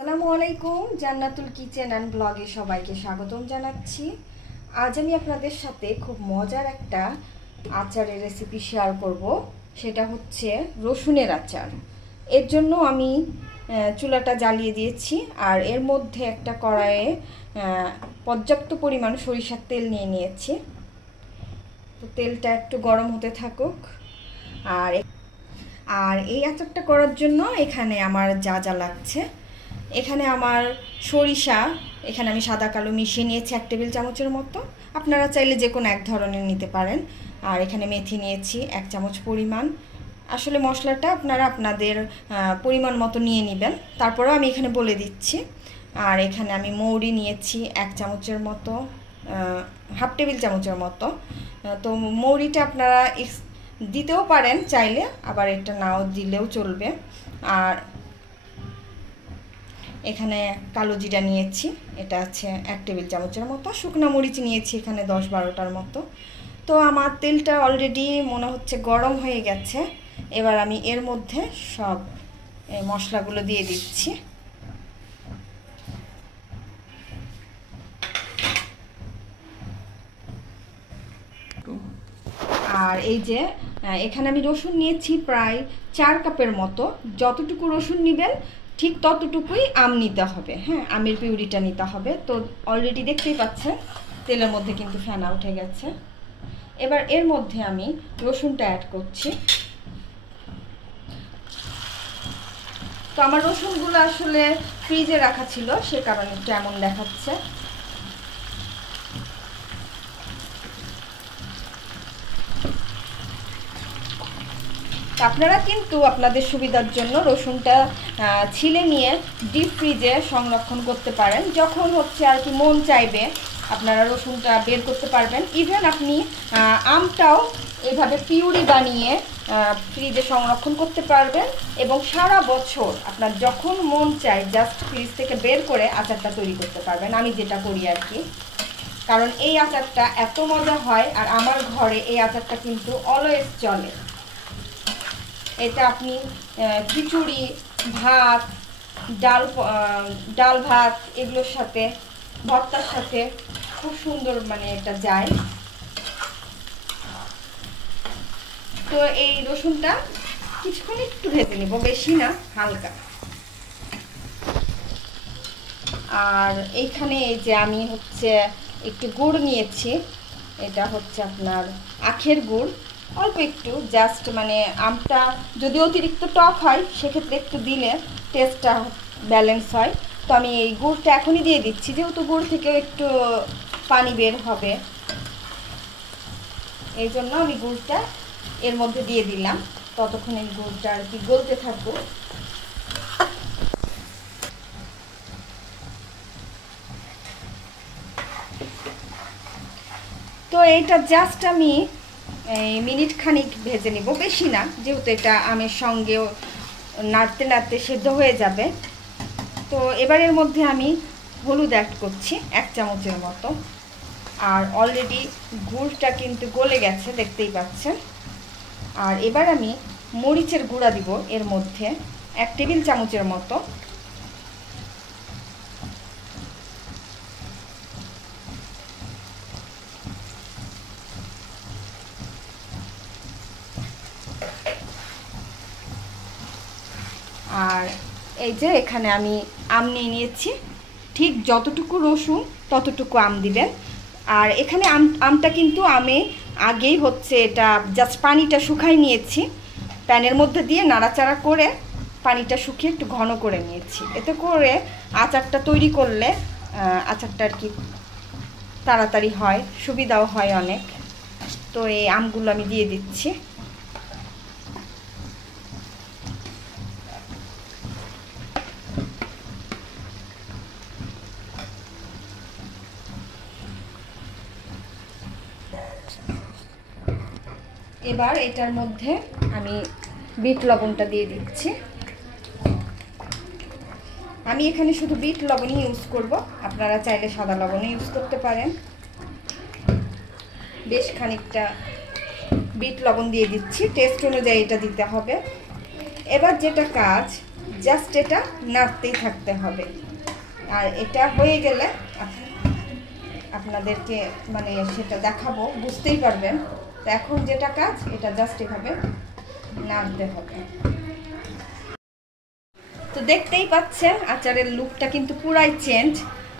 আসসালামু আলাইকুম, জান্নাতুল kitchen and ব্লগে সবাইকে স্বাগতম জানাচ্ছি। আজ আমি আপনাদের সাথে খুব মজার একটা আচারের রেসিপি শেয়ার করব। সেটা হচ্ছে রসুনের আচার। এর জন্য আমি চুলাটা জ্বালিয়ে দিয়েছি আর এর মধ্যে একটা কড়াইয়ে পর্যাপ্ত পরিমাণ সরিষার তেল নিয়ে নিয়েছি। তো তেলটা একটু গরম হতে থাকুক। আর এই আচারটা করার জন্য এখানে আমার যা যা লাগছে, এখানে আমার সরিষা, এখানে আমি সাদা কালো মিশিয়ে নিয়েছি 1 টেবিল চামচের মতো। আপনারা চাইলে যে কোনো এক ধরনের নিতে পারেন। আর এখানে মেথি নিয়েছি 1 চামচ পরিমাণ। আসলে মশলাটা আপনারা আপনাদের পরিমাণ মতো নিয়ে নেবেন, তারপরেও আমি এখানে বলে দিচ্ছি। আর এখানে আমি মৌরি নিয়েছি 1 চামচের মতো, 1/2 টেবিল চামচের মতো। তো মৌরিটা আপনারা দিতেও পারেন চাইলে, আবার এটা নাও দিলেও চলবে। আর এখানে কালো জিরা নিয়েছি, এটা আছে 1 টেবিল চামচের মতো। শুকনো মরিচ নিয়েছি এখানে 10-12টার মতো। তো আমার তেলটা অলরেডি মনে হচ্ছে গরম হয়ে গেছে। এবার আমি এর মধ্যে সব মশলাগুলো দিয়ে দিচ্ছি। আর এই যে এখানে আমি রসুন নিয়েছি প্রায় 4 কাপের মতো। যতটুকু রসুন নেবেন ঠিক ততটুকুই আম নিতে হবে। হ্যাঁ, আমের পিউরিটা নিতে হবে। তো অলরেডি দেখতেই পাচ্ছেন তেলের মধ্যে কিন্তু ফেনা উঠে গেছে। এবার এর মধ্যে আমি রসুনটা অ্যাড করছি। তো আমার রসুনগুলো আসলে ফ্রিজে রাখা ছিল, সে কারণে একটু এমন দেখাচ্ছে। আপনারা কিন্তু আপনাদের সুবিধার জন্য রসুনটা ছিলে নিয়ে ডিপ ফ্রিজে সংরক্ষণ করতে পারেন। যখন হচ্ছে আর কি মন চাইবে আপনারা রসুনটা বের করতে পারবেন। ইভেন আপনি আমটাও এভাবে পিউরি বানিয়ে ফ্রিজে সংরক্ষণ করতে পারবেন এবং সারা বছর আপনার যখন মন চায় জাস্ট ফ্রিজ থেকে বের করে আচারটা তৈরি করতে পারবেন। আমি যেটা করি আর কি, কারণ এই আচারটা এত মজা হয় আর আমার ঘরে এই আচারটা কিন্তু অলওয়েজ চলে। এটা আপনি খিচুড়ি, ভাত, ডাল ভাত এগুলোর সাথে, ভর্তার সাথে খুব সুন্দর এটা যায়। তো এই রসুনটা কিছুক্ষণ একটু ভেজে নিব, বেশি না, হালকা। আর এইখানে এই যে আমি হচ্ছে একটু গুড় নিয়েছি, এটা হচ্ছে আপনার আখের গুড়, অল্প একটু, জাস্ট আমটা যদি অতিরিক্ত টক হয় সেক্ষেত্রে একটু দিলে টেস্টটা ব্যালেন্স হয়। তো আমি এই গুড়টা এখনই দিয়ে দিচ্ছি, যেহেতু গুড় থেকেও একটু পানি বের হবে, এই জন্য আমি গুড়টা এর মধ্যে দিয়ে দিলাম। ততক্ষণ এই গুড়টা আর কি গলতে থাকবো। তো এইটা জাস্ট আমি মিনিট খানিক ভেজে নিব, বেশি না, যেহেতু এটা আমের সঙ্গেও নাড়তে নাড়তে সেদ্ধ হয়ে যাবে। তো এবার এর মধ্যে আমি হলুদ অ্যাড করছি 1 চামচের মতো। আর অলরেডি গুড়টা কিন্তু গলে গেছে, দেখতেই পাচ্ছেন। আর এবার আমি মরিচের গুঁড়া দিব এর মধ্যে 1 টেবিল চামচের মতো। আর এই যে এখানে আমি আম নিয়ে নিয়েছি, ঠিক যতটুকু রসুন ততটুকু আম দিবেন। আর এখানে আমটা কিন্তু আমি আগেই হচ্ছে এটা জাস্ট পানিটা শুকাই নিয়েছি, প্যানের মধ্যে দিয়ে নাড়াচাড়া করে পানিটা শুকিয়ে একটু ঘন করে নিয়েছি। এতে করে আচারটা তৈরি করলে আচারটা আর কি তাড়াতাড়ি হয়, সুবিধাও হয় অনেক। তো এই আমগুলো আমি দিয়ে দিচ্ছি। এবার এটার মধ্যে আমি বিট লবণটা দিয়ে দিচ্ছি। আমি এখানে শুধু বিট লবণই ইউজ করব, আপনারা চাইলে সাদা লবণও ইউজ করতে পারেন। বেশ খানিকটা বিট লবণ দিয়ে দিচ্ছি, টেস্ট অনুযায়ী এটা দিতে হবে। এবার যেটা কাজ, জাস্ট এটা নাড়তেই থাকতে হবে। আর এটা হয়ে গেলে আপনাদেরকে মানে সেটা দেখাবো, বুঝতেই পারবেন। তো এখন যেটা কাজ, এটা জাস্ট এভাবে নাড়তে হবে। তো দেখতেই পাচ্ছেন আচারের লুকটা কিন্তু পুরাই চেঞ্জ।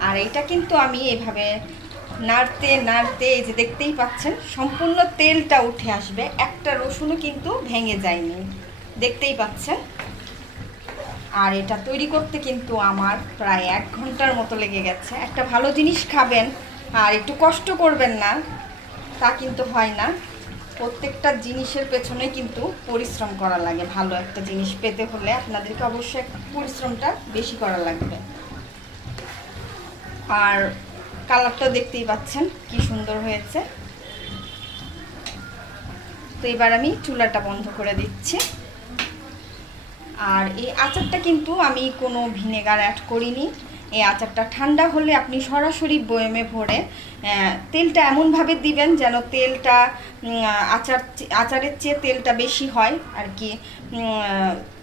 আর এটা কিন্তু আমি এভাবে নাড়তে নাড়তে, এই যে দেখতেই পাচ্ছেন সম্পূর্ণ তেলটা উঠে আসবে, একটা রসুনও কিন্তু ভেঙে যায়নি, দেখতেই পাচ্ছেন। আর এটা তৈরি করতে কিন্তু আমার প্রায় 1 ঘন্টার মতো লেগে গেছে। একটা ভালো জিনিস খাবেন আর একটু কষ্ট করবেন না, তা কিন্তু হয় না। প্রত্যেকটা জিনিসের পেছনে কিন্তু পরিশ্রম করা লাগে। ভালো একটা জিনিস পেতে হলে আপনাদেরকে অবশ্যই পরিশ্রমটা বেশি করা লাগবে। আর কালারটা দেখতেই পাচ্ছেন কি সুন্দর হয়েছে। তো এবার আমি চুলাটা বন্ধ করে দিচ্ছি। আর এই আচারটা কিন্তু আমি কোনো ভিনেগার অ্যাড করিনি। এই আচারটা ঠান্ডা হলে আপনি সরাসরি বয়মে ভরে তেলটা এমনভাবে দিবেন যেন তেলটা আচারের চেয়ে তেলটা বেশি হয় আর কি।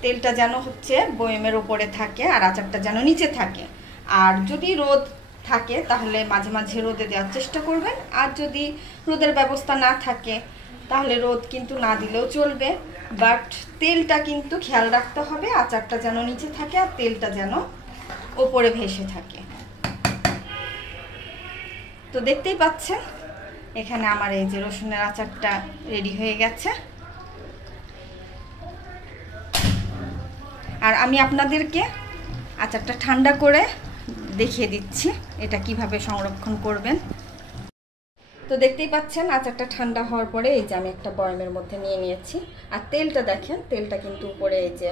তেলটা যেন হচ্ছে বয়মের উপরে থাকে আর আচারটা যেন নিচে থাকে। আর যদি রোদ থাকে তাহলে মাঝে মাঝে রোদে দেওয়ার চেষ্টা করবেন। আর যদি রোদের ব্যবস্থা না থাকে তাহলে রোদ কিন্তু না দিলেও চলবে, বাট তেলটা কিন্তু খেয়াল রাখতে হবে আচারটা যেন নিচে থাকে আর তেলটা যেন ওপরে ভেসে থাকে। তো দেখতেই পাচ্ছেন এখানে আমার এই যে রসুনের আচারটা রেডি হয়ে গেছে। আর আমি আপনাদেরকে আচারটা ঠান্ডা করে দেখিয়ে দিচ্ছি এটা কিভাবে সংরক্ষণ করবেন। তো দেখতেই পাচ্ছেন আচারটা ঠান্ডা হওয়ার পরে এই যে আমি একটা বয়ামের মধ্যে নিয়ে নিয়েছি। আর তেলটা দেখেন, তেলটা কিন্তু উপরে, এই যে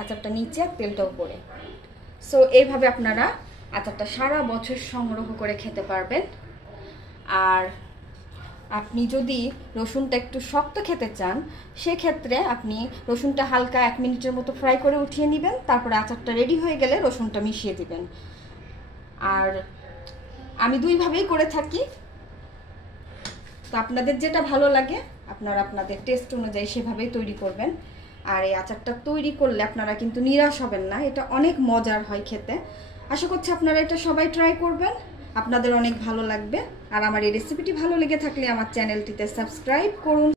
আচারটা নিচে আর তেলটা উপরে। সো এইভাবে আপনারা আচারটা সারা বছর সংগ্রহ করে খেতে পারবেন। আর আপনি যদি রসুনটা একটু শক্ত খেতে চান সেক্ষেত্রে আপনি রসুনটা হালকা 1 মিনিটের মতো ফ্রাই করে উঠিয়ে নেবেন, তারপরে আচারটা রেডি হয়ে গেলে রসুনটা মিশিয়ে দিবেন। আর আমি 2 ভাবেই করে থাকি। তো আপনাদের যেটা ভালো লাগে আপনারা আপনাদের টেস্ট অনুযায়ী সেভাবেই তৈরি করবেন। আর এই আচারটা তৈরি করলে আপনারা কিন্তু নিরাশ হবেন না, এটা অনেক মজার হয় খেতে। আশা করছি আপনারা এটা সবাই ট্রাই করবেন, আপনাদের অনেক ভালো লাগবে। আর আমার এই রেসিপিটি ভালো লেগে থাকলে আমার চ্যানেলটিতে সাবস্ক্রাইব করুন।